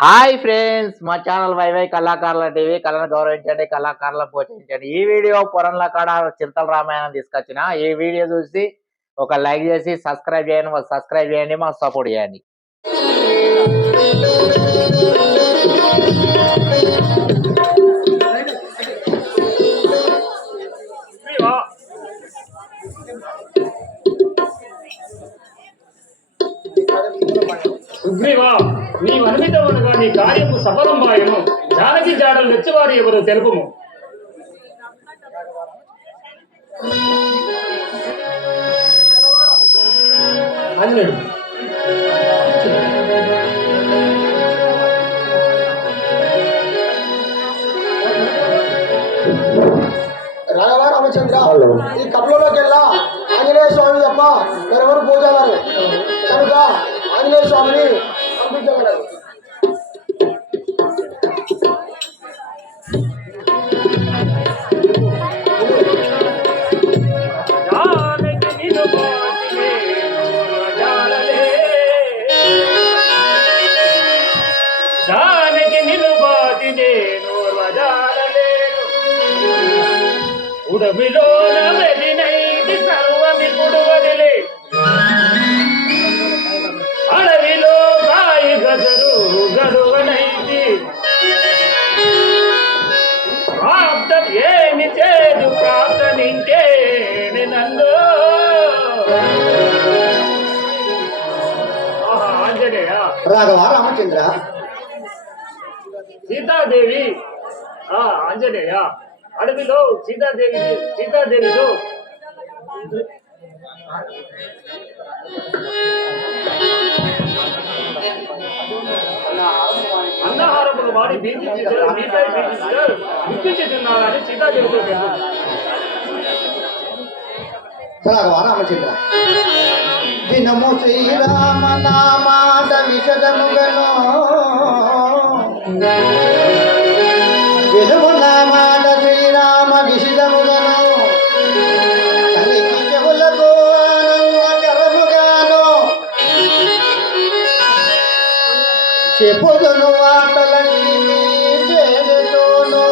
Hi friends, మా channel YY కళాకారుల TV. కళను గౌరవించండి, కళాకారులను పోషించండి. ఈ వీడియో పురంల కాడ చింతల రామాయణం తీసుకొచ్చిన. ఈ వీడియో చూసి ఒక లైక్ చేసి సబ్స్క్రైబ్ చేయండి, మాకు సపోర్ట్ చేయండి. సుగ్రీవా, నీ వనమితమనగా నీ కార్యము సఫలంబాయను. జానకి జాడలు నెచ్చువారు ఎవరు తెలుపుము. రాఘవ రామచంద్ర, ఈ కపలోకి వెళ్ళా ఆంజనేయ స్వామి తప్ప మరెవరు పోజాగారు కనుక ఆంజనేయ స్వామిని పంపించగలరు. ఉడమిలోన వెలినైది సర్వమిప్పుడు వదిలే అడవిలో కాయి గజరు గడువనైది ప్రాప్తం ఏమి చేదు ప్రాప్తనింటే నన్ను. ఆంజనేయ రాఘవ రామచంద్ర, సీతాదేవి ఆంజనేయ అడవిలో సీతాదేవితో అన్నహారములు వాడి గుర్తించుతున్నారని సీతాదేవితో. రాఘవ రామచంద్ర, దినము శ్రీరామ నామాట విషదముగను విలువ నామాట శ్రీరామ విషదముగను కలిగి చెవులకు ఆనందకరముగాను చెప్పుదును వార్తలన్నీ చేదుతోను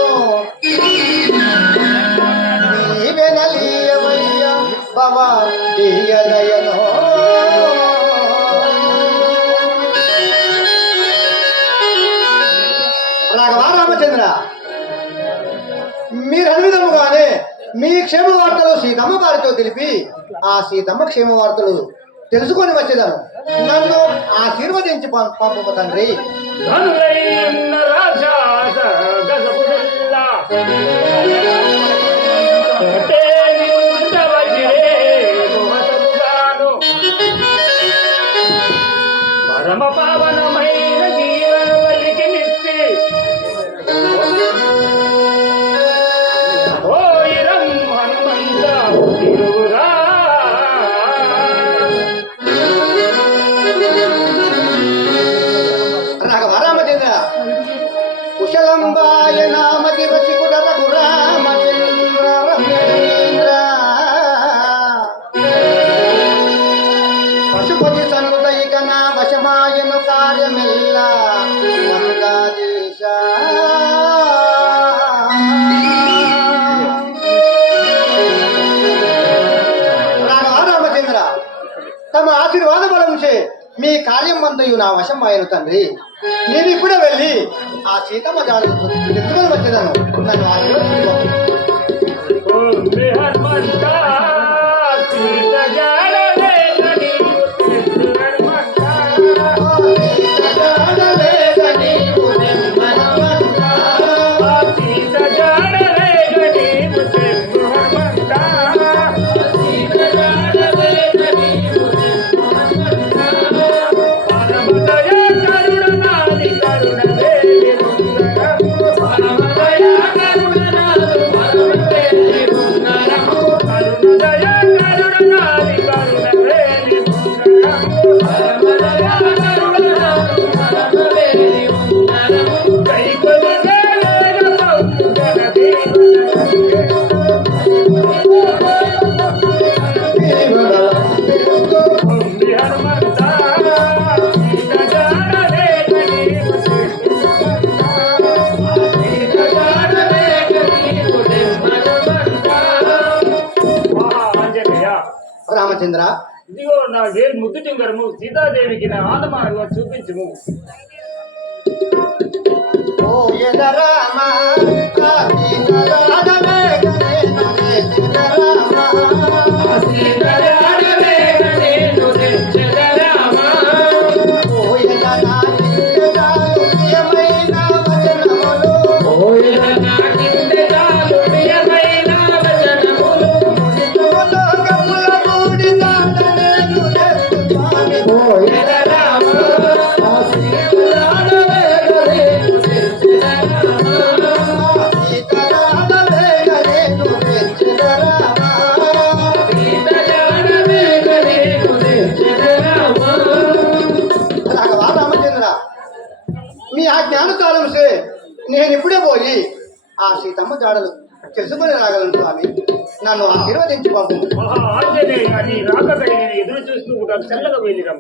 నీవెనలీయమయ్య భవ తీయదయనో. రాఘవ రామచంద్ర, మీరు అనువిధముగానే మీ క్షేమ వార్తలు సీతమ్మ వారితో తెలిపి ఆ సీతమ్మ క్షేమ వార్తలు తెలుసుకొని వచ్చేదాను. నన్ను ఆశీర్వదించి పంపము తండ్రి. పరమ పావనమైన జీవన వల్లికి నిత్తి ఓయిరం హనుమంత తిరుగురా. రాఘవ రామచంద్ర, కుశలంబాయ నామతి రసికుడ రఘురామచంద్ర రమ్యేంద్ర పశుపతి సన్నుదైక నా వశమాయను కార్యమిల్ల మంగాదేశ. రాఘవ రామచంద్ర, తమ ఆశీర్వాద బలంచే మీ కార్యం మందయు నా వశం ఆయన తండ్రి. నేను ఇప్పుడే వెళ్ళి ఆ సీతమ్మ జాడలు తెలుసుకొని వచ్చేదాను. నన్ను ఆశీర్వదించు. కరుణ రామచంద్ర ఇదిగో నా వేలు ముద్దు టింగరము సీతాదేవికి నా ఆదమానగా చూపించుము. ఓ యద రామ మీ ఆ జ్ఞానకాలం సే నేను ఇప్పుడే పోయి ఆ సీతమ్మ జాడలు తెలుసుకొని రాగలను స్వామి. నన్ను ఆశీర్వదించి పంపు. మహా ఆంజనేయ నీ రాకకై నేను ఎదురు చూస్తూ కూడా చల్లగా వెళ్ళిరం.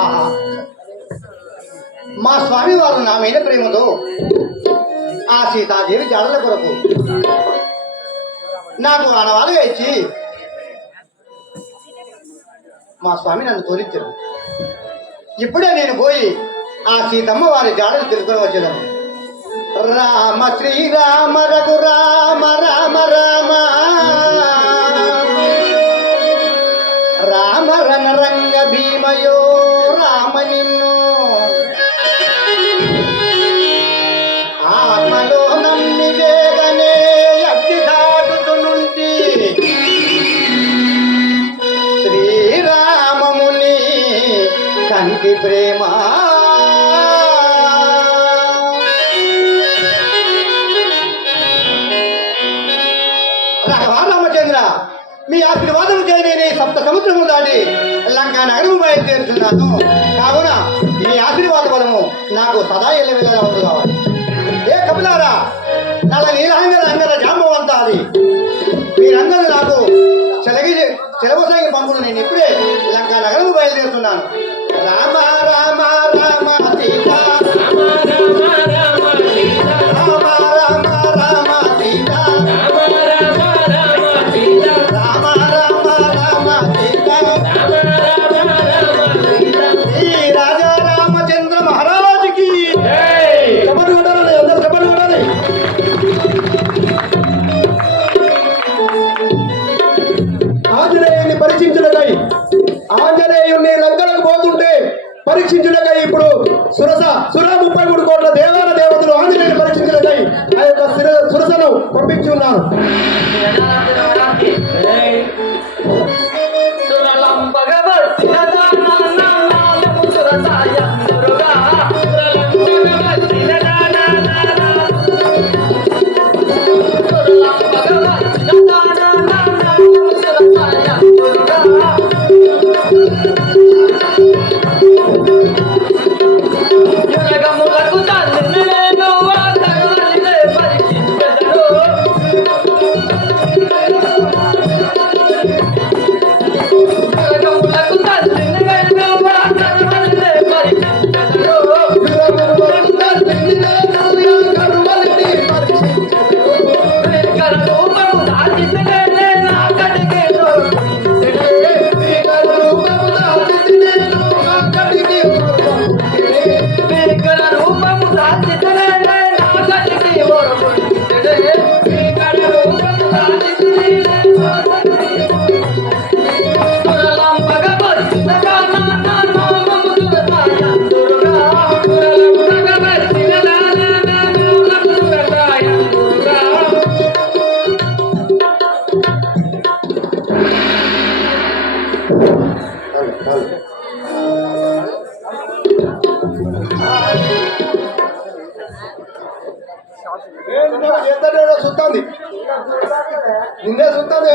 ఆహా, మా స్వామి వారు నా మీద ప్రేమతో ఆ సీతాదేవి జాడల కొరకు నాకు ఆనవాలుగా ఇచ్చి మా స్వామి నన్ను తోలించారు. ఇప్పుడే నేను పోయి ఆ సీతమ్మ వారి జాడలు తెలుసుకొని వచ్చేదాను. రామ శ్రీరామ రఘురామ రామ రామ రామ రణరంగ భీమయో రామ నిన్ను ఆత్మలో నమ్మి వేగనే అగ్ని దాటుతునుంటి శ్రీరామముని కంటి ప్రేమ రామచంద్ర మీ ఆశీర్వాదం చేయని సప్త సముద్రము దాటి లంకా నగరము బయలుదేరుతున్నాను. కావున మీ ఆశీర్వాద బలము నాకు సదా ఎల్లవేళలా ఉంది కావాలి. ఏ కపిలారా నల్ల నీలహంగర అంగర జాంబవంతాది మీరందరూ నాకు చెలవసాగి పంపుడు. నేను ఇప్పుడే లంకా నగరము బయలుదేరుతున్నాను. రామ రామ రామ సీత రామ రామ రామ సీత రామ రామ రామ సీత రామ రామ రామ సీత రామ రామ రామ సీత రామ రామ రామ సీత. ఈ రాజా రామచంద్ర మహారాజుకి చెప్పండి కొట్టాలి, అందరూ చెప్పండి కొట్టాలి. ఆంజనేయుని పరీక్షించుటకై ఆంజనేయుని లంకలకు పోతుంటే పరీక్షించుటకై ఇప్పుడు సుర 33 కోట్ల దేవాల దేవతలు ఆంజనేయుని పరీక్షించుటకై ఆ యొక్క సురసను పంపించి ఉన్నారు. చూస్తుంది నిన్నే చూస్తుంది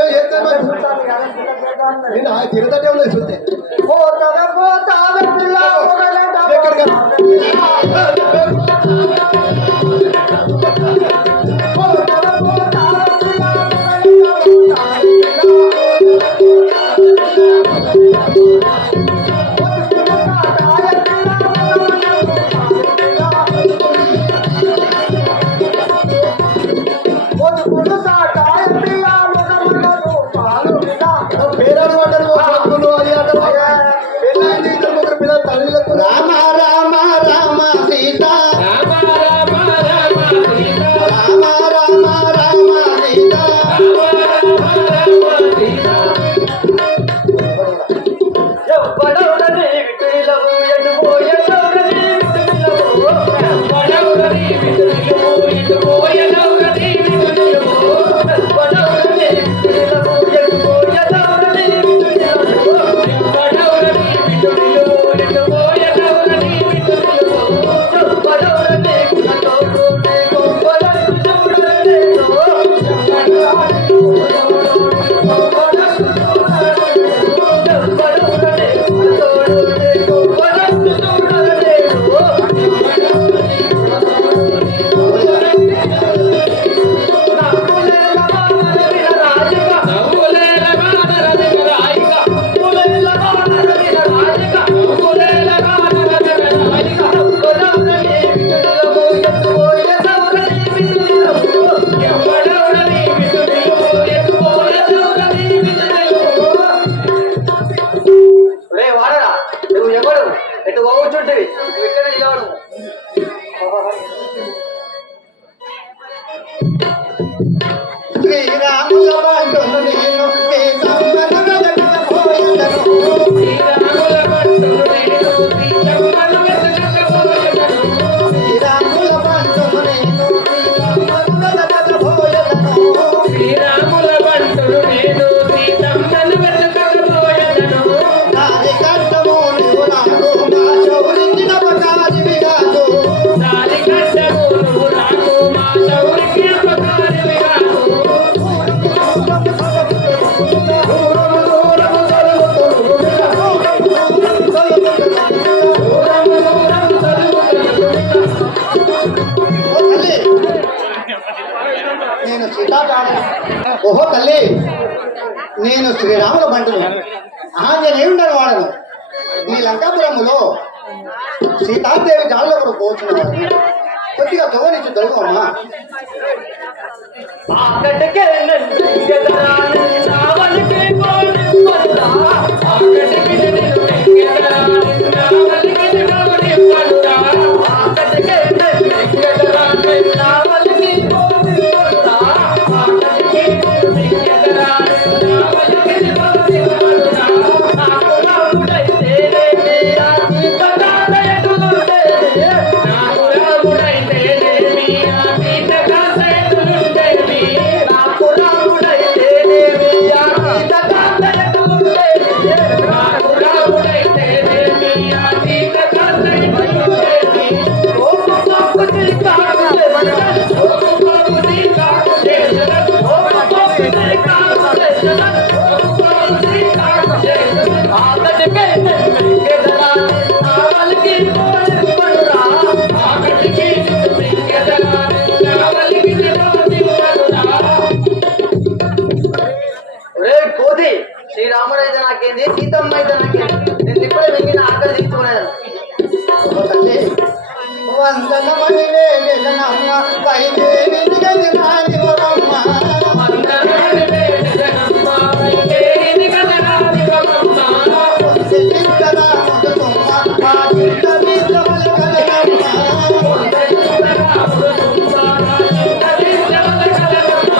నేను తిరుగుతుంటే ఉన్నది చూస్తే శ్రీరాముల బంటును నేను సీతమ్మను వెతకబోయెదను. శ్రీరాముల బంటును నేను సీతమ్మను వెతకబోయెదను. శ్రీరాముల బంటును నేను సీతమ్మను వెతకబోయెదను. శ్రీరాముల బంటును నేను సీతమ్మను వెతకబోయెదను. దారి కట్టము నీవు నాకు మా శౌరికి నమకారివి కాదు. దారి కట్టము నువ్వు నాకు మా శౌరికి అపకారివి కాదు. దూరము దూరము తొలుగుతులుగుట. దూరము దూరము తొలుగుతులుగుట. ఓ తల్లి నేను సీతాకారణం. ఓహో తల్లి నేను శ్రీరాముల బంటును ఆంజనేయుండను వాడను. ఈ లంకాపురములో సీతాదేవి జాడలో కూడా పోతున్నాడు. కొద్దిగా తొగనిచ్చి దొరకమ్మా. ఆకటికే నెగ్గెదరాని నావలికి పోనివ్వనురా. ఆకటికి నేను నెగ్గెదరాని నావలికి పోనివ్వనురా. ఆకటికే నెగ్గెదరాని నావలికి పోనివ్వనురా. ఆకటికి నెగ్గెదరాని నావలికి పోనివ్వనురా. నాకు రాముడైతేనేమి ఆ సీతకాంతయటులుంటేనే. నాకు రాముడైతేనేమి ఆ సీతకాంతయటులుంటేమి. నాకు రాముడైతేనేమి ఆ సీతకాంతయటులుంటేమి. నాకు రాముడైతేనేమి ఆ సీతకాంతయటులుంటేమి. ఓపు పోపు చీకాకు చేసెదను. ఓపు పోపు చీకాకు చేసెదను. ఓపు పోపు చీకాకు చేసెదను. ఓపు పోపు చీకాకు చేసెదను. ఆకటికే నెగ్గెదరాని నావలికి పోనివ్వనురా. ఆకటికి నెగ్గెదరాని నావలికి పోనివ్వనురా. రే కోతి, శ్రీరాముడు అయితే నాకేంది, సీతమ్మ అయితే నాకేంది. నేను ఇప్పుడే వెంగిన ఆకలి తీసుకున్నాను. ఓహో తల్లి వందనమణి వేడెదనమ్మ వైదేవిని గదినానివరమ్మ. అందరాని వేడెదనమ్మ వైదేహిని గదరానివరమ్మ. పొందెలింతరాముడు తుమ్మ ఆ చిన్న బీజముల గదనమ్మ. పొందెలింతరాముడు తుమ్మ ఆ చిన్న బీజముల గదనమ్మ.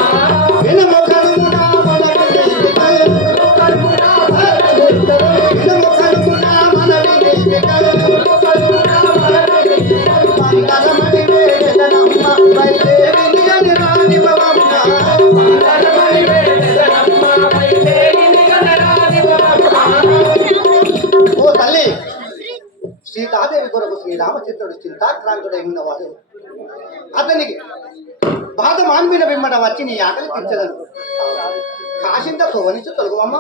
వినుము కనుమున మనవి నేర్పికలు. వినుము కనుమున మనవి నేర్పికలు. వందనమణి వేడెదనమ్మ వైదేవిని గదినానివరమ్మ. అందరాని వేడెదనమ్మ వైదేహిని గదరానివరమ్మ. ఓ తల్లి సీతాదేవి కొరకు శ్రీరామచంద్రుడు చింతాక్రాంతుడై ఉన్నవాడు. అతనికి బాధ మాన్పిన బిమ్మట వచ్చి నీ ఆకలి తీర్చదను. కాసింత తొవనిచ్చు తొలగవమ్మ.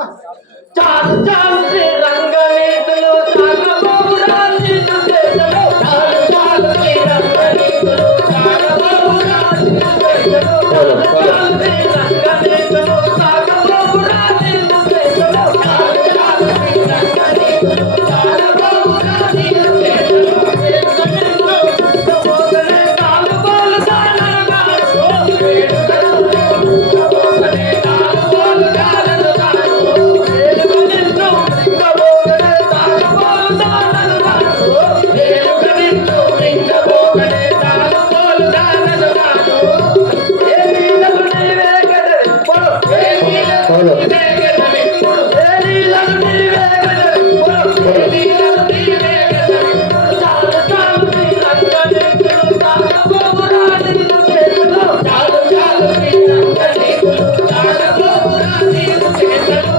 చాలు చాలు శ్రీరంగనీతులు సాగబోవురా నీకు చేసెను. చాలు చాలు శ్రీరంగనీతులు సాగబోవురా నీకు చేసెను. చాలు చాలు శ్రీరంగనీతులు సాగబోవురా నీకు చేసెను. చాలు చాలు శ్రీరంగనీతులు సాగబోవురా నీకు చేసెను. వేడుకనిన్ను పోగనే తాలుబోలు దానను కాను. వేడుకనిన్ను పోగనే తాలుబోలు దానను కాను. వేడుకనిన్ను పోగనే తాలుబోలు దానను కాను. వేడుకనిన్ను పోగనే తాలుబోలు దానను కాను. ఏ నీళ్ళకు నీవే గదరిప్పుడు. ఏ నీళ్ళకు నీవే గదరిప్పుడు. ఏ నీళ్ళకు నీవే గదరిప్పుడు. ఏ నీళ్ళకు నీవే గదరిప్పుడు. చాలు చాలు శ్రీరంగనీతులు సాగబోవురా నీకు చేసెను. చాలు చాలు శ్రీరంగనీతులు సాగబోవురా నీకు చేసెను.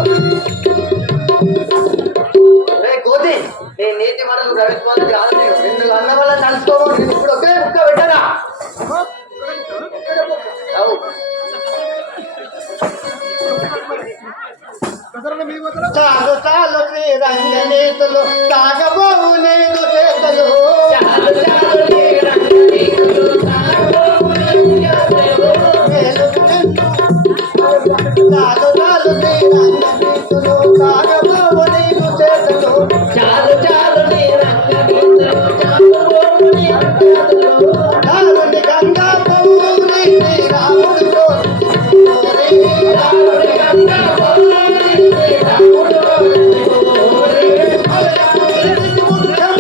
రే కోతి, నీ నీతి మనకు ప్రవేశిపోతుంది కాదు. నిన్ను అన్న వల్ల తలుసుకోవు. నేను ఇప్పుడు ఒకే ముక్క పెట్టరా. అవు చాలు చాలు శ్రీరంగనీతులు సాగబోవు నీదు చేతలు. చాలు చాలు శ్రీరంగనీతులు సాగబోవురా నీకు చేసెను. చాలు చాలు శ్రీరంగనీతులు సాగబోవు నీదు చేతలు. చాలు చాలు శ్రీరంగనీతులు సాగబోవు నీకు చేసెను. దారుని గంగా పౌరి శ్రీరాముడు రాముడి గంగా పౌరి శ్రీరాముడు కోరి. ముఖ్యం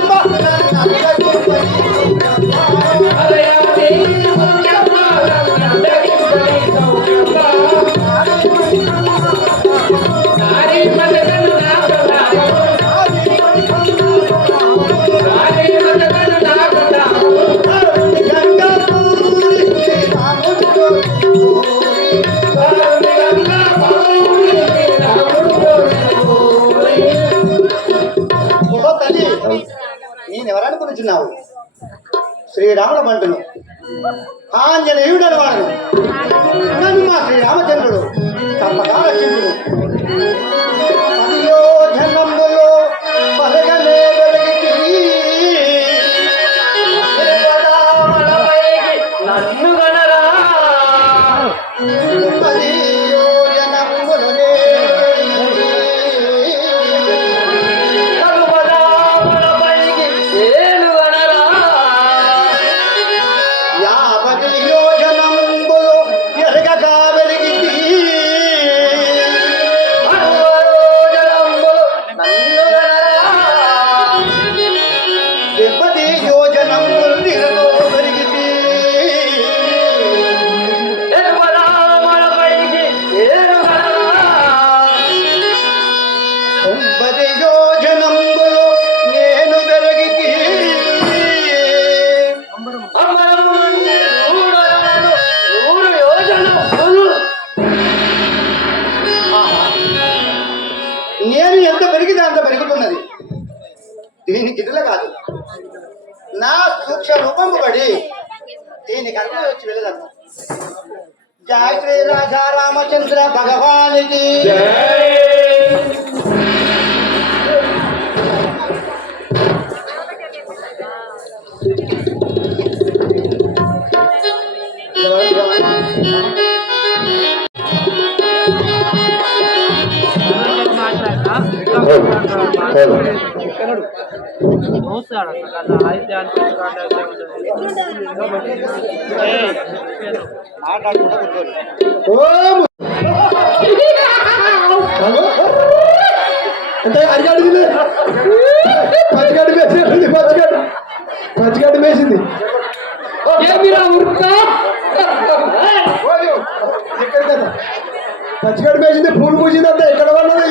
అనుకుంటున్నావు? శ్రీరాముల బంటును, ఆంజనేయుడని వాడును, నన్ను మా శ్రీరామచంద్రుడు తప్పక రక్షించును. అదియో జన్మములో పలగలే వెలిగి నన్ను గనరా అదియో జన్మములనే పైకి ఏను గనరా యావది యోజనములో ఎరగగా వెలిగి నన్ను గనరా 70 యోజనములు నిరలో వెలిగి పైకి ఏను గనరా 90 యోజనములో నేను వెలిగి అమరము నుండి నూడలను 100 యోజనములు నేను ఎంత పెరిగితే అంత పెరుగుతున్నది. దీనికి ఇటుల కాదు, నా సూక్ష్మ రూపము పడి దీనికి అర్థం వచ్చి వెళ్ళదను. జయ శ్రీ రాజా రామచంద్ర భగవానికి అంటే అరిగాడు పచ్చిగడ్డి వేసింది, పచ్చిగడ్డి వేసింది ఇక్కడ కదా పచ్చిగడ్డి వేసింది, పూలు పూసింది అంటే ఎక్కడ పడినది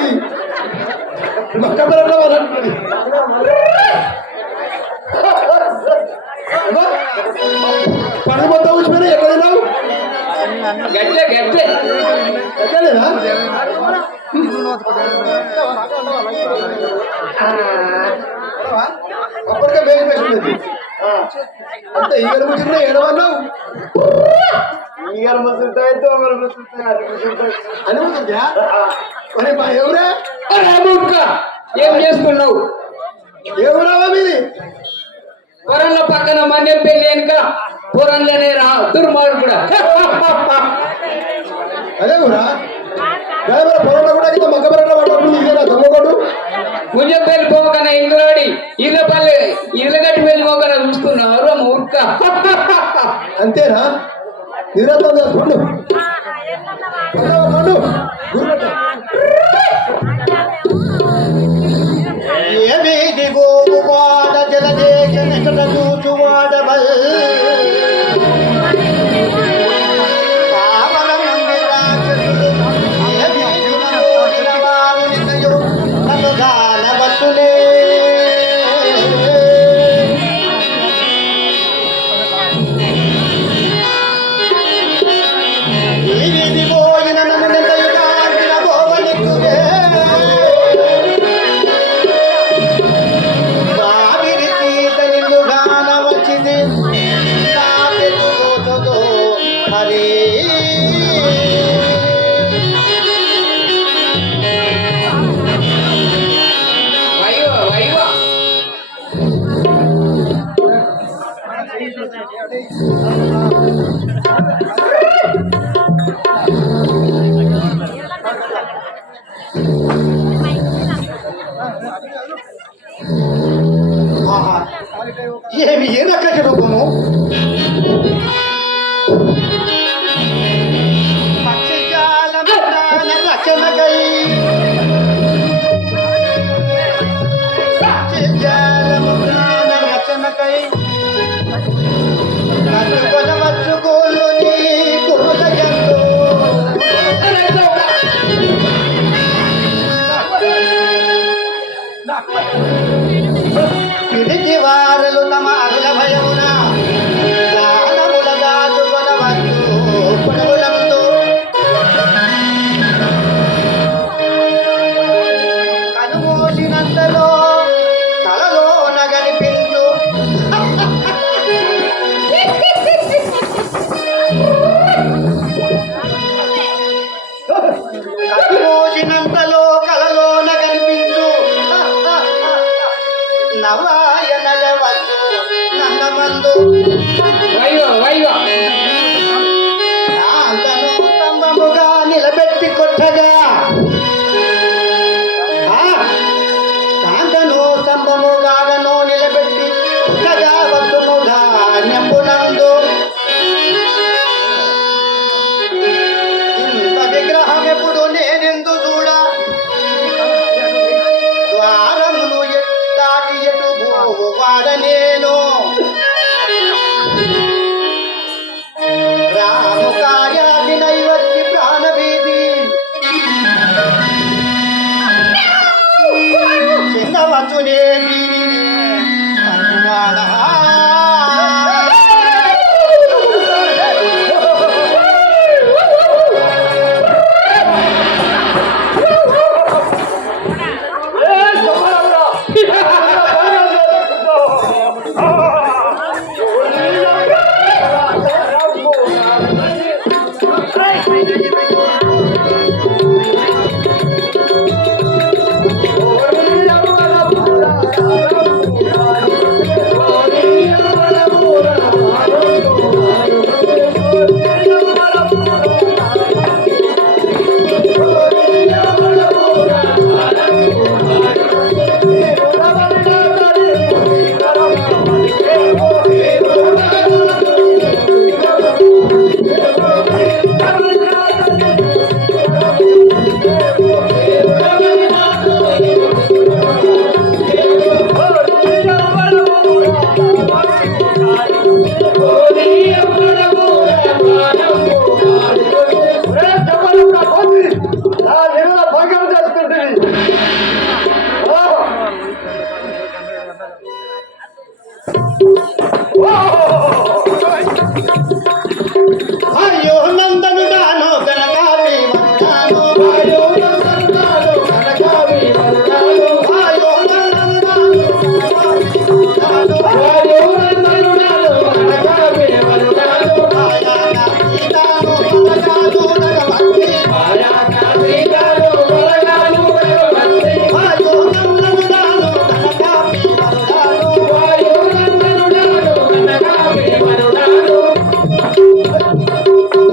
ఇది మక్క పిల్లల వాళ్ళంటుంది. పని మొత్తం వచ్చిపోయినా ఎక్కడ తిన్నావు? ఎక్కడేనా అప్పటికే వేసి వేసింది అంతే. ఈగలు ముచ్చిందా ఏడవన్నావు అని ముచ్చిందా? మరి మా ఎవరే ఏం చేసుకున్నావు? ఎవరావా మీది? పొరంలో పక్కన మన్యం పెళ్లి వెనుక పొరంలోనే రా దుర్మార్గుడా. అదే కూడా పొలంలో కూడా ఇంత మగ్గబెరట్లో పడ్డప్పుడు నీకేనా దొంగకోడు? ముంజం పెళ్లి పోకన ఇందులోడి ఇళ్ళ గట్టి పెళ్లి పోకన చూస్తున్నావు మూర్ఖ. అంతేనా? నిరంతరం చేసుకోండు ఏమి దిగోము వాడ జలదేశన చూచువాడబల్ ఏమి ఏ రకటి రూపము? రచనకై రచనకై నచ్చుకొనవచ్చు గోళ్ళు నీ కురులయందు పిడికి వారలు తమ అరుల భయమున ప్రాణముల దాచుకొనవచ్చు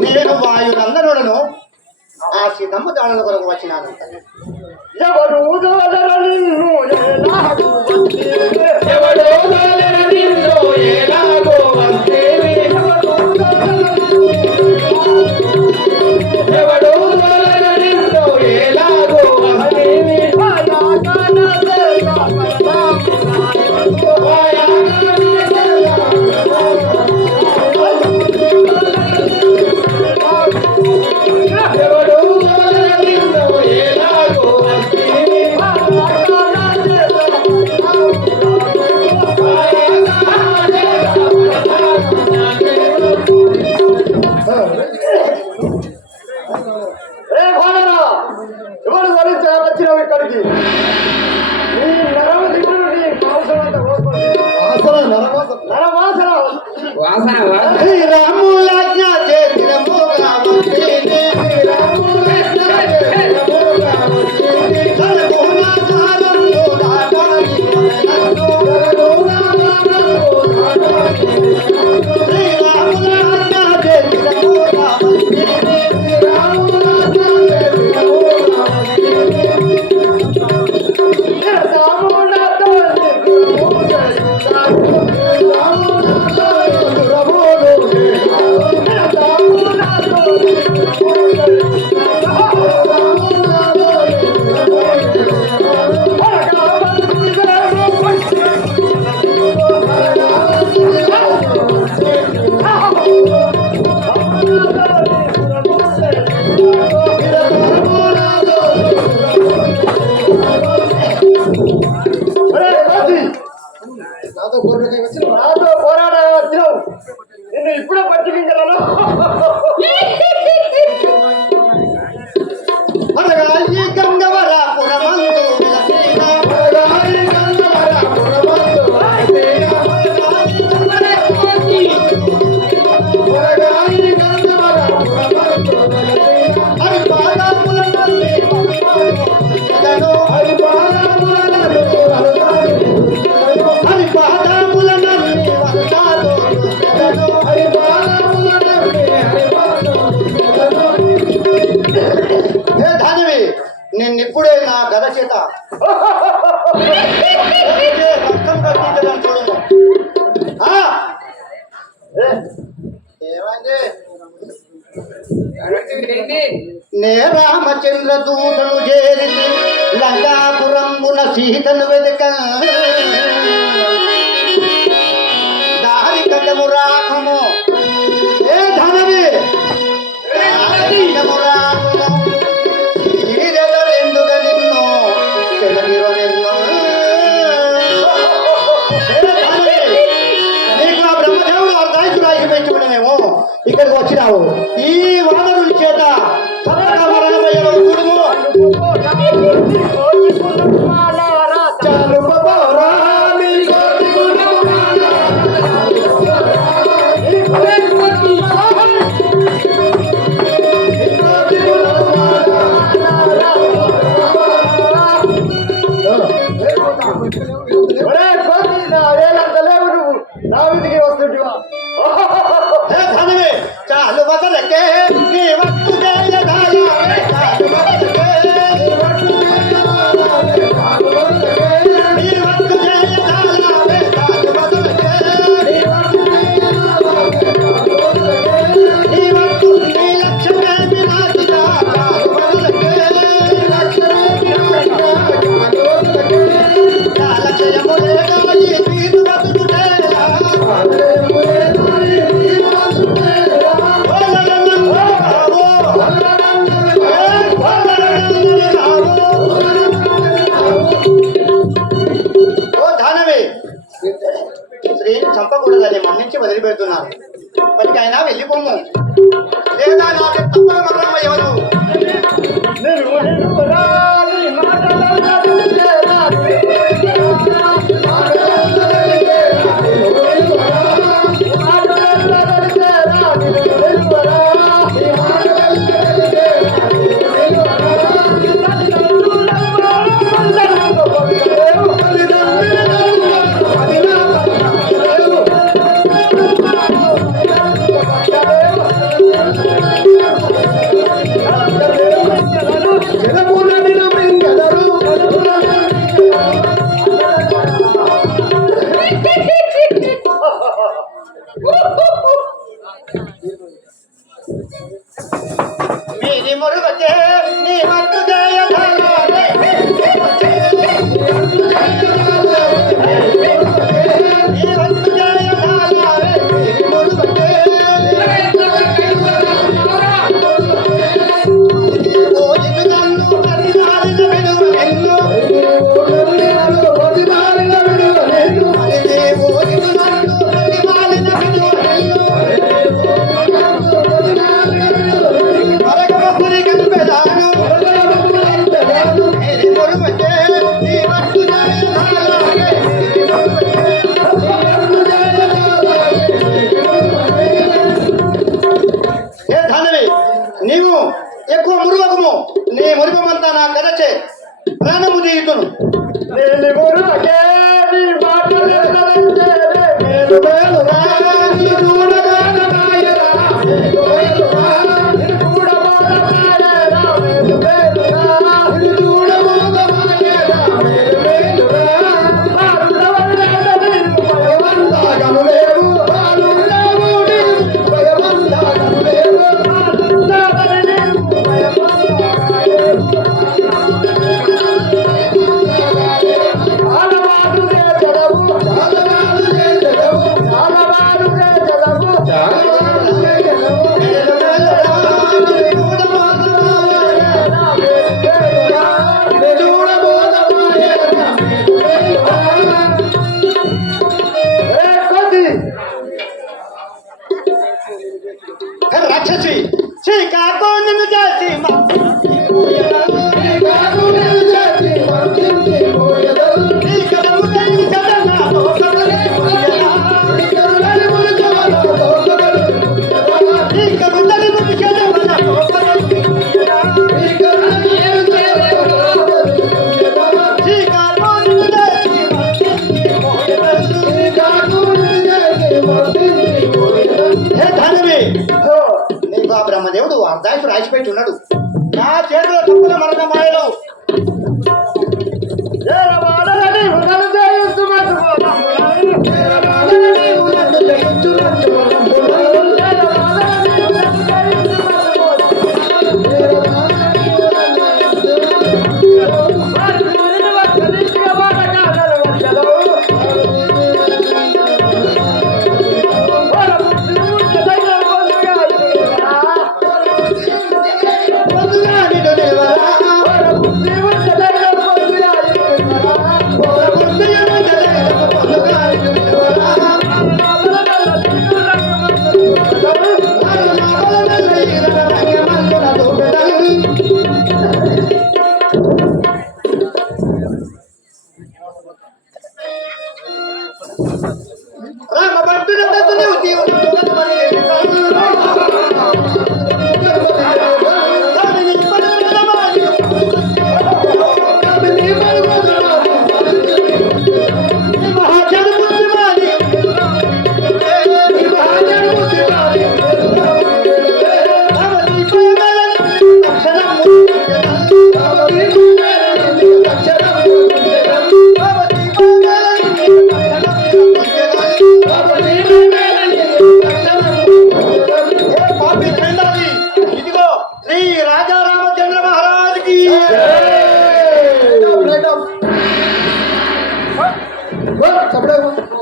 నేను వాయునందనుడను ఆ సీతమ్మ దాడుల కొరకు వచ్చినాను. ఎవడు దోదర నిన్ను ఎలాగూ వందేవి. ఎవడు దోదర నిన్ను ఎలాగూ వందేవి. ఎవడు దోదర నిన్ను ఎలాగూ వందేవి. ఎవరు వరించా వచ్చినావు ఇక్కడికి? నీ నరమ తింటుడు నీ మాంసం అంతా నరవాసన శ్రీరాములాజ్ఞ చేసిన మోగావంతేనే. జనగుణాచారంలో దాటాలి వదనను. శ్రీరాములాజ్ఞ చేసిన మోగావంతేనే. నాతో కోరికకి వచ్చిన నాతో పోరాట వచ్చినావు. నిన్ను ఇప్పుడే పట్టుకుంటాను. అనగా ఈ గంగవరాపురమందు వెలసిన. హరిపాదముల నల్లి జగను. హరిపాదముల నల్లి వరదాలు జగను. ఏ ధానివి, నిన్నిప్పుడే నా గద చేత రక్తం కట్టించడం చూడము. ఏమండి? నే రామచంద్ర దూతను చేరితి లంకాపురంబున సీతను వెదక. దారి కటము రాకము. ఏ ధనవి, దారి కటము రాకము. ఈరెదరెందుగ నిన్ను చెలగిరో నిన్ను. ఏ ధనవి, నీకు ఆ బ్రహ్మదేవుడు అర్ధాయురాయికి పెంచుకునేమో ఇక్కడికి వచ్చినావు. ఈ వానరుల చేత తప్పక మరణమయ్యేలో చూడుము. చాలు బాబోరా నీ కోటి గుణములారా. ఈ కోటి గుణములారా. ఒరే కోతి, నా వేలంత లేవు నువ్వు నా వీధికి వస్తుంటివా? ఏ ధనవి, చాలు వదలకే నీ వస్తు చేయదాయావే. చాలు వదలకే నీ వస్తు చేయదాయావే. చాలు వదలకే నీ వస్తు చేయదాయావే. చాలు వదలకే నీ వస్తు చేయదాయావే. చాలు వదలకే నీ వస్తు నీ లక్ష్యమే వినాశిత. చాలు వదలకే నీ లక్ష్యమే వినాశిత. చాలు వదలకే నా లక్ష్యము లేదా ఈ తీరు బతుకుటేరా. లక్ష్యము లేదా ఈ తీరు బతుకుటేరా. ఓ ధానవి, స్త్రీని చంపకూడదని మన్నించి వదిలిపెడుతున్నాను. ఇప్పటికైనా వెళ్ళిపోము, లేదా నాకు తప్ప మరణం ఎవరు. నేను రాని మాటలు మురుగతే నీ మత్తు జయధారాలే నీ మత్తు జయధారాలే మురుగతే ఓజిను నన్ను ప్రతిదారిన విడువెన్ను ప్రతిదారిన విడువెన్ను అదే ఓజిను నన్ను ప్రతిదారిన విడువెన్ను మరగమపురి కనుపెదాను మేరే మురుగతే నీ మత్తు జయధారాలే ఏ ధనవి నీవు ఎక్కువ మురుగకము నీ మురిపమంతా నా కదచే ప్రాణము తీయుతును నేను మురుగకే నీ మాటలే కదంచేనే మేలు మేలురా నీ చూడగాన మాయరా మేలు మేలురా నీ చూడబోద మాయరా మేలు మేలురా నీ చూడబోద మాయరా మేలు మేలురా భయవంతాగను లేవు బాలులేవు నీవు భయవంతాగను లేవు రాక్షసి శ్రీకాకుళం చేసి నీకు ఆ బ్రహ్మదేవుడు అర్ధాయుడు రాసిపెట్టి ఉన్నాడు నా చేతిలో తప్పుల మరణ మాయలు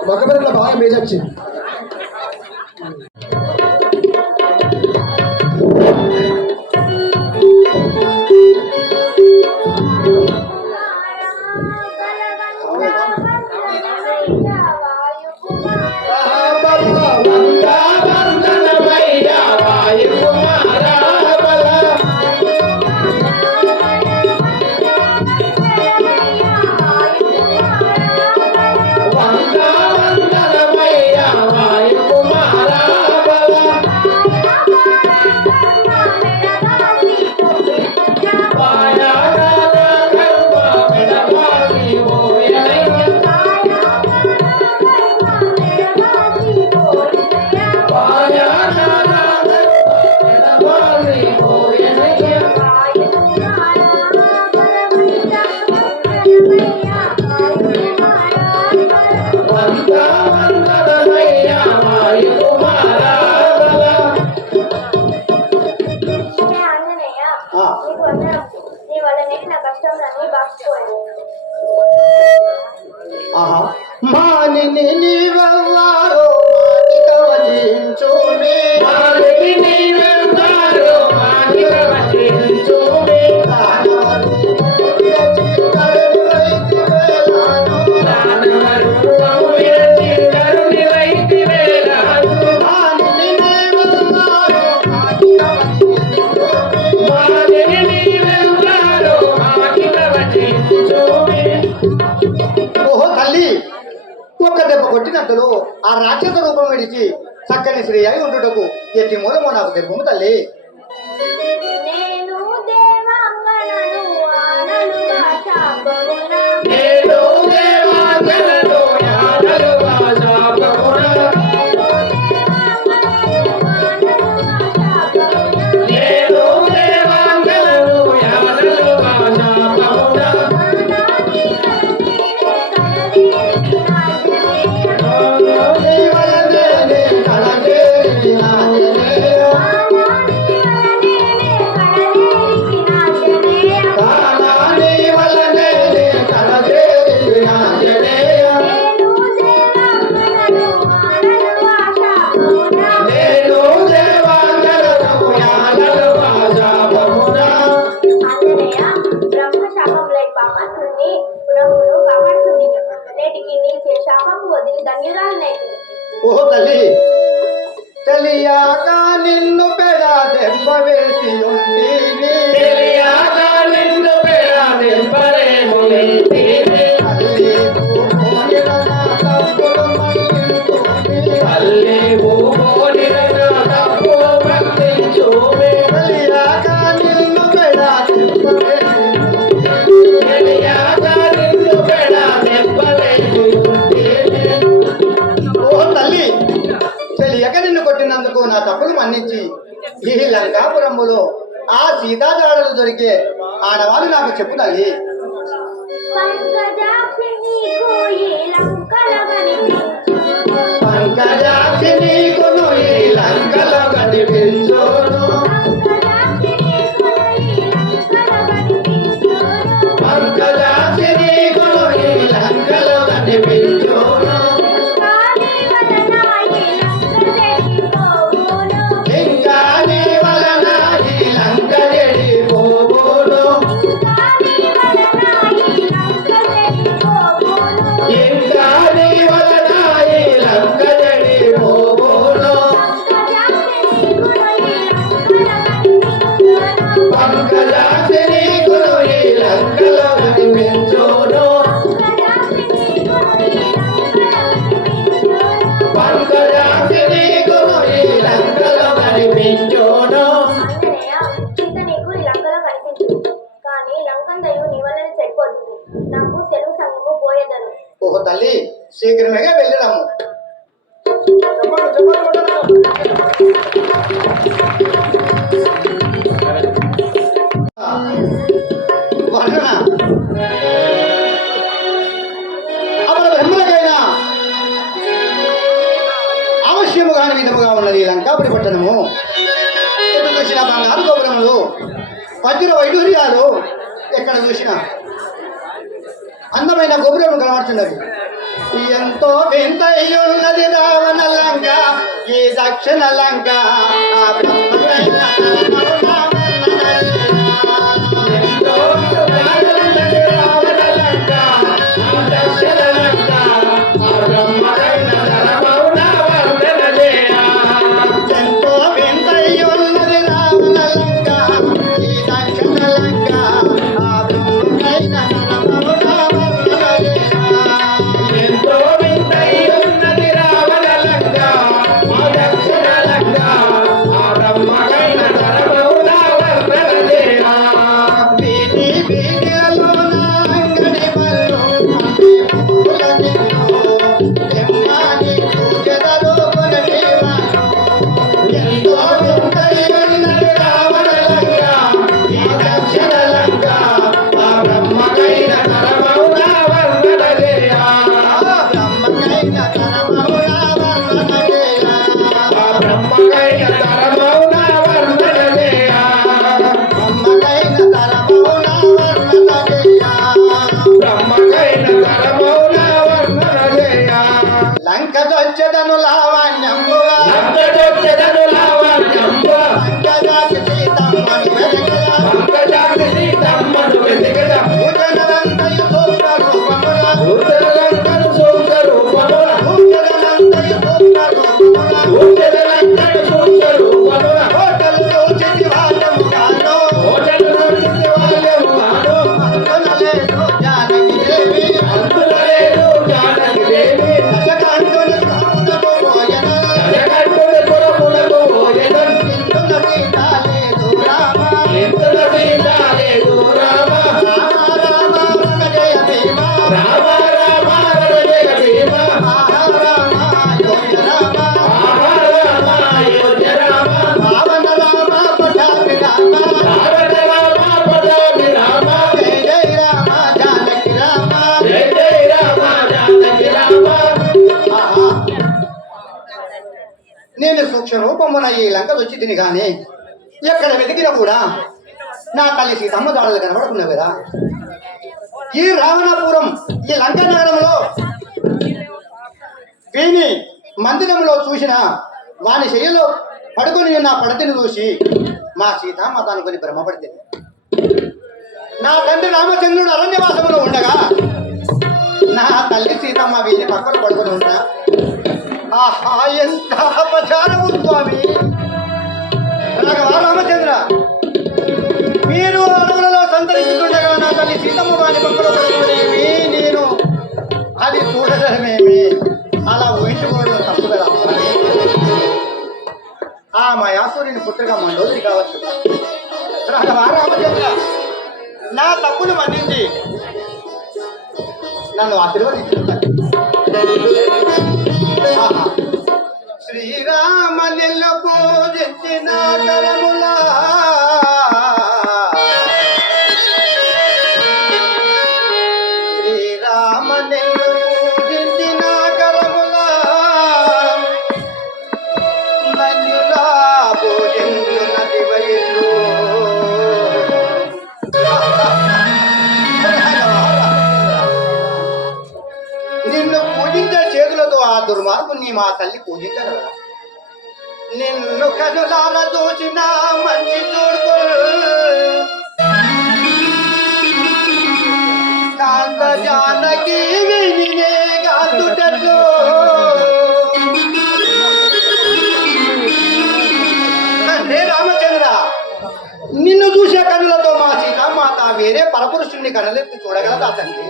మగబెరలో బాగా మేజ్ వచ్చింది కష్టంలన్నీ బాగుపోయాయి. ఆహా మానిని నీవెవ్వారో మాటిక వచించుమి మానిని నీవెవ్వారో మాటిక వచించుమి దానవరు విరచి కరుణి వైదివేలాను దానవరు విరచి కరుణి వైదివేలాను మానిని నీవెవ్వారో మాటిక వచించుమి మానిని నీవెవ్వారో మాటిక వచించుమి. ఓహో తల్లి, ఒక్క దెబ్బ కొట్టినట్టులో ఆ రాక్షస రూపం విడిచి చక్కని శ్రీ అయి ఉండుటకు ఎట్టి మూలమో నాకు తెలుపు తల్లి. నేను దేవాంగనను ఆనలుగా శాపమున నేను దేవాంగనను ఆనలుగా శాపమున నేను దేవాంగనను ఆనలుగా శాపమున ఓ తల్లి, తెలియక నిన్ను పెడ దెబ్బ వేసి ఉంటేని తెలియక నిన్ను పెడ దెబ్బ వేసి తల్లి భూమోనిన తప్పులు మన్నించుమి తల్లి భూమోనిన తప్పు మన్నించుమి తెలియక నిన్ను పెడ దెబ్బ వేసి తెలియక నిన్ను పెడ దెబ్బ వేసి తెలియక నిన్ను కొట్టినందుకు నా తప్పులు మన్నించి ఈ లంకాపురములో ఆ సీతాజాడలు దొరికే ఆడవాళ్ళు నాకు చెప్పు తల్లి. పంకజాక్షి నీకును ఈ లంకలో కనిపించును పంకజాక్షి నీకును ఈ లంకలో కనిపించును ఓహో తల్లి, శీఘ్రమేగా వెళ్ళిరాము. వర్ణన అమర బ్రహ్మలకైనా అవశ్యము కాని విధముగా ఉన్నది లంకాపురి పట్టణము. ఎక్కడ చూసిన బంగారు గోపురములు, వజ్ర వైడూర్యాలు, ఎక్కడ చూసినా అందమైన గోపురం కనబడుతున్నది. ఎంతో వింతయున్నది రావణ లంక, ఈ దక్షిణ లంక ఆ బ్రహ్మ కొమ్మన ఈ లంక వచ్చి తిని కానీ ఎక్కడ వెతికినా కూడా నా తల్లి సీతమ్మ జాడలు కనబడుతున్నావు కదా. ఈ రావణాపురం ఈ లంక నగరంలో వీని మందిరంలో చూసిన వాని శయ్యలో పడుకొని ఉన్న పడతిని చూసి మా సీతమ్మ అనుకొని భ్రమపడితే నా తండ్రి రామచంద్రుడు అరణ్యవాసంలో ఉండగా నా తల్లి సీతమ్మ వీని పక్కన పడుకొని ఉంటా. ఆహా ఎంత అపచారము స్వామి. రామచంద్ర మీరు అడవులలో సంతరించుకుండగా నా తల్లి సీతమ్మ వారి పక్కన పడుకోనేమి నేను అది చూడడమేమి అలా ఊహించుకోవడం తప్పు కదా. ఆ మయాసురుని పుత్రిక మండోదరి కావచ్చు. రామచంద్ర నా తప్పును మన్నించి నన్ను ఆశీర్వదించుకుంటాను. శ్రీరామ నిల్లు పూజించిన కరములా శ్రీరామ నిల్లు పూజించిన కరములా నన్నులా పూజించున్నది వైరు. నిన్ను పూజించే చేతులతో ఆ దుర్మార్గుని మా తల్లి పూజించగలరా? నిన్ను కనులార దోచిన మంచి చూడు కాంత జానకి వినినే గాతుటలో అంటే రామచంద్ర నిన్ను చూసే కనులతో మా సీతామాత వేరే పరపురుషుణ్ణి కనలెత్తి చూడగలదా తండ్రి?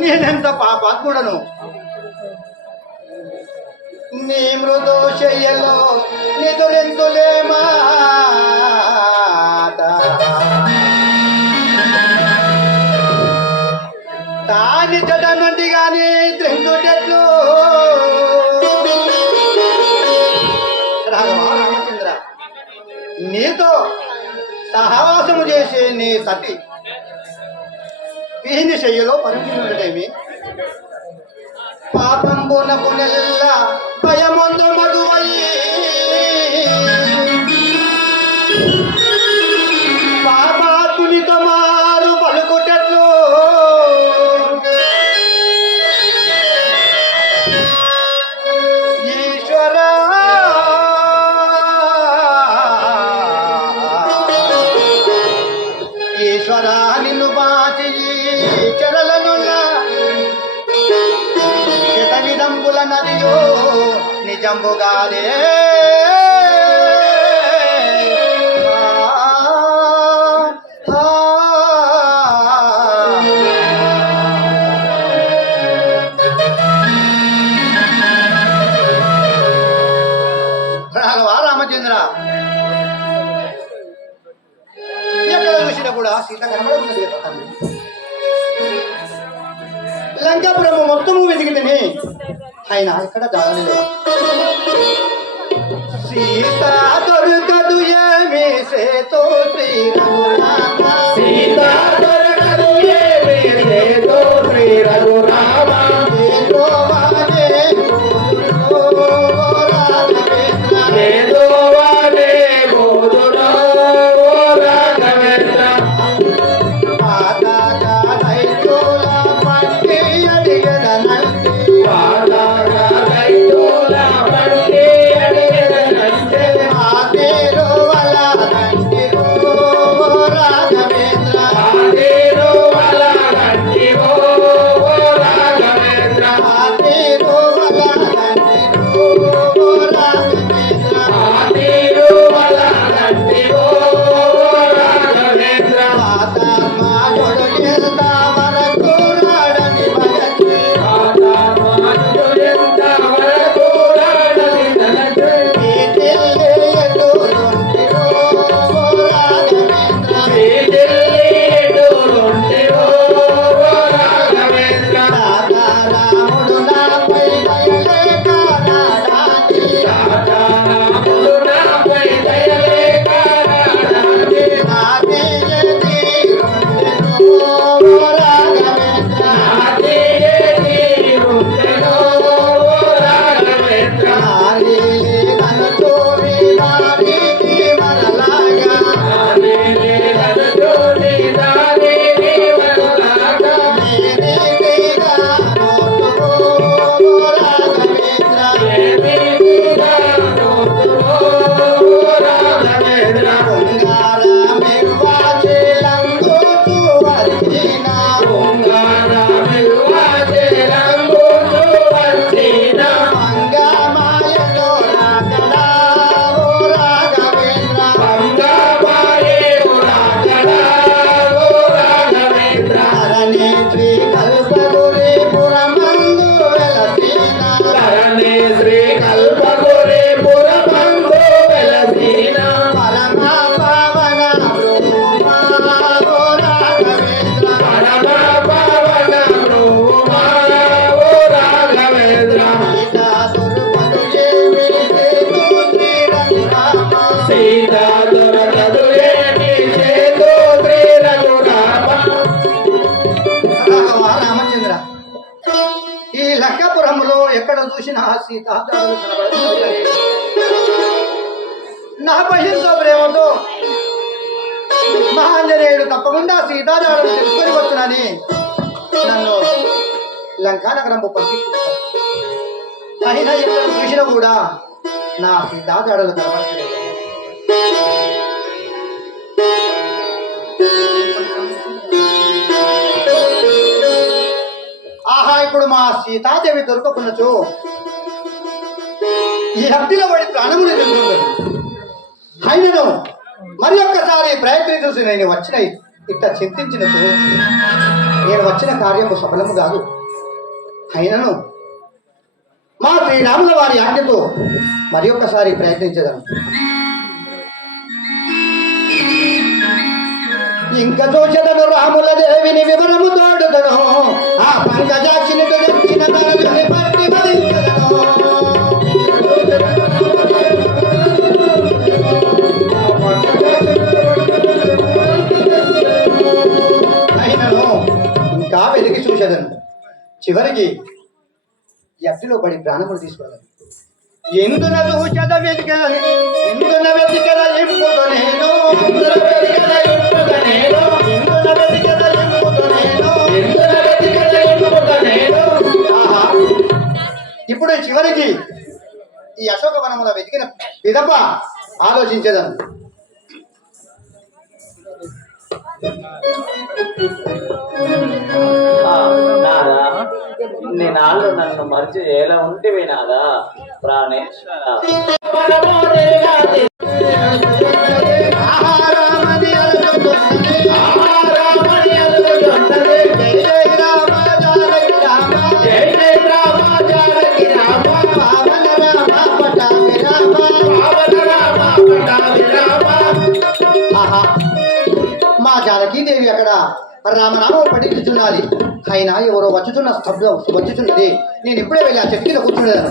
నేనెంత పాపాత్ముడను. నీ మృదోశయ్యలో నిదురెందులే మాత తాని జడ నుండి గాని త్రిందుటెట్లు. రామచంద్ర నీతో సహవాసము చేసే నీ సతి వీని శయ్యలో పరిమితుడేమి పాపంబునకు నెల్ల భయముందు మగువయ్యి పాపాత్మునితో మారు పలుకుటట్లు ఈశ్వర ఈశ్వర నిన్ను బాచి చెరలనుల్లా విధంబుల నదియో నిజంబుగానే రామచంద్ర ఎక్కడ చూసినా కూడా సీత కనబడుతున్నది. లంకాపురం మొత్తము వెతికితేనే ఆయన ఇక్కడ దాడలేదు. సీత దొరకదు ఏమి సేతో శ్రీరఘురామ సీత దొరకదు ఏమి సేతో శ్రీరఘురామ సీతా జాడలు కనబడలేదు. నా పైతో ప్రేమతో మహాంజనేయుడు తప్పకుండా సీతా జాడలు తెలుసుకొని వచ్చునని నన్ను లంకా నగరం పంపించారు. అయినా ఎక్కడ చూసినా కూడా నా సీతా జాడలు కనబడలేదు. ఆహా, ఇప్పుడు మా సీతాదేవి దొరకకున్నచు ఈ హత్తిలో పడి ప్రాణములు చెందుతుంది. అయినను మరి ఒక్కసారి ప్రయత్నం చూసి నేను వచ్చిన ఇట్ట చింతించినట్టు నేను వచ్చిన కార్యము సఫలము కాదు. అయినను మా శ్రీరాముల వారి ఆజ్ఞతో మరి ఒక్కసారి ప్రయత్నించదను. ఇంకా చూచెదను రాముల దేవిని వివరము తోడుదను, ఆ పంకజాక్షిని దొరికిన తనని పట్టి వదించదను. అయినను ఇంకా వెతికి చూసేదను. చివరికి ఎఫ్టిలో పడి ప్రాణములు తీసుకోవాలి. ఎందున చూచెద వెతికద ఎందున వెతికద ఇంపుతో నేను ఇప్పుడు చివరికి ఈ అశోకవనముల వెతికిన విధప ఆలోచించేదాన్ని. నాదా నేనాళ్ళు నన్ను మర్చి ఎలా ఉంటివి నాదా ప్రాణేశ్వర. మా జానకీదేవి అక్కడ రామనామం పఠించుతున్నది. అయినా ఎవరో వచ్చుతున్నది. నేను ఇప్పుడే వెళ్ళి ఆ చెట్టు కింద కూర్చునేదాను.